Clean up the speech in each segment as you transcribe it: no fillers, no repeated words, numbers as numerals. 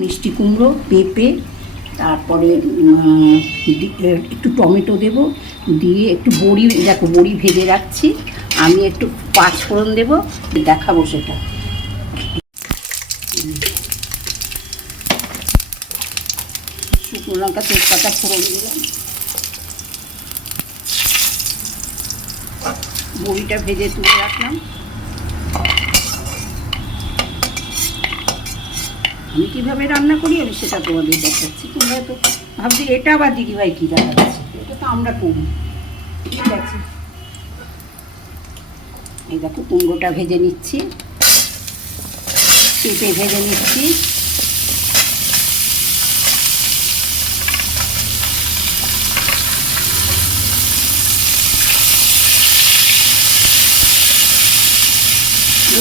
মিষ্টি কুমড়ো, পেঁপে, তারপরে একটু টমেটো দেব, দিয়ে একটু বড়ি, দেখো বড়ি ভেজে রাখছি, আমি একটু পাঁচফোড়ন দেবো, দেখাবো সেটা। শুকনো লঙ্কা তেজপাতা ফোড়ন দিলাম, বড়িটা ভেজে তুলে রাখলাম। আমি কীভাবে রান্না করি আমি সেটা তোমাদের দেখাচ্ছি। তোমরা তো ভাবছি এটা আবার দিদিভাই কী দেখাচ্ছে, এটা তো আমরা করি। ঠিক আছে, এই দেখো কুমড়োটা ভেজে নিচ্ছি, পেঁপে ভেজে নিচ্ছি,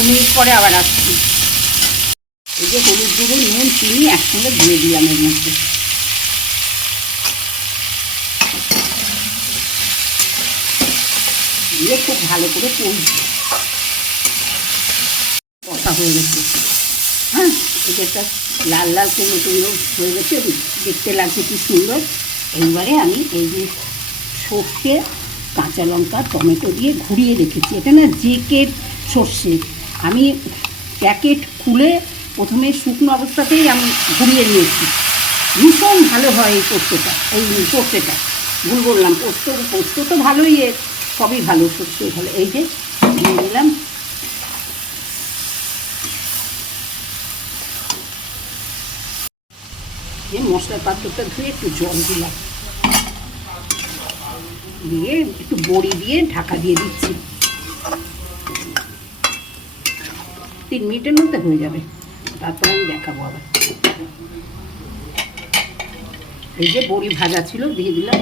মিনিট পরে আবার আসছি। এই যে হলুদ গুঁড়ো, নুন, চিনি একসঙ্গে দিয়ে দিলাম এর মধ্যে। দিয়ে খুব ভালো করে কষবো। কষা হয়ে গেছে, হ্যাঁ, এই যে একটা লাল লাল কুমড়ো টুমড়ো হয়ে গেছে, দেখতে লাগছে কি সুন্দর। এইবারে আমি এই যে সর্ষে, কাঁচা লঙ্কা, টমেটো দিয়ে ঘুরিয়ে রেখেছি, এটা না জেকের সর্ষে, আমি প্যাকেট খুলে প্রথমে শুকনো অবস্থাতেই আমি ঘুরিয়ে নিয়েছি। ভীষণ ভালো হয় এই পোস্তটা, এই সর্ষেটা। ভুল বললাম, পোস্ত তো ভালোই, সবই ভালো, সর্ষে ভালো। এই যে দিয়ে দিলাম, এই মশলার পাত্রটা ধুয়ে একটু জল দিলাম, দিয়ে একটু বড়ি দিয়ে ঢাকা দিয়ে দিচ্ছি। 3 মিনিটের মধ্যে হয়ে যাবে, তারপর আমি দেখাবো আবার। এই যে বড়ি ভাজা ছিল দিয়ে দিলাম,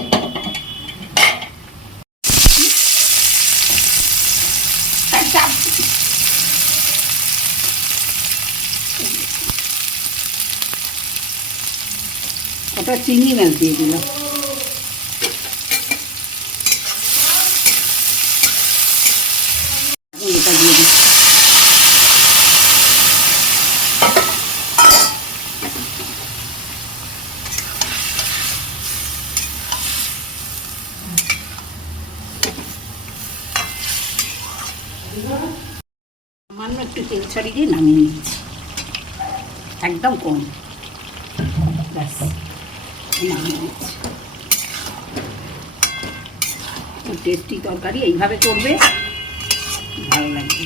ওটা চিংড়ি মাছ দিয়ে দিলাম, এটা দিয়ে দিলাম। সামান্য একটু তেল ছাড়িয়ে নামিয়ে নিচ্ছি, একদম কম, ব্যাস নামিয়ে নিচ্ছি। টেস্টি তরকারি, এইভাবে করবে, ভালো লাগবে।